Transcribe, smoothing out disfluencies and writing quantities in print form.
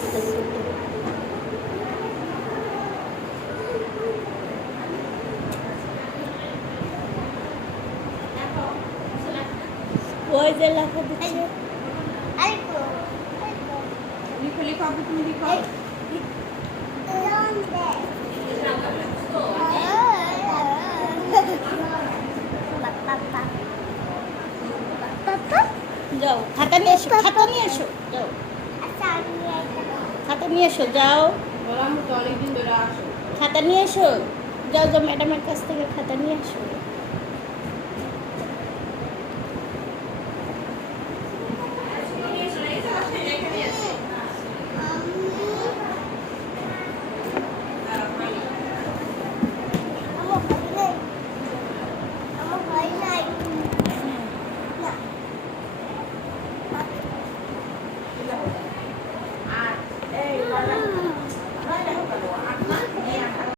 আস্তে আস্তে উঠো। ওই যে লেখা দিচ্ছে লিখো লিখো আপু তুমি লিখো যাও খাতা নিয়ে এসো, খাতা নিয়ে এসো, যাও খাতা নিয়ে এসো, যাও বললাম তো অনেকদিন ধরে আসো খাতা নিয়ে এসো, যাও যাও ম্যাডামের কাছ থেকে খাতা নিয়ে এসো। আর এই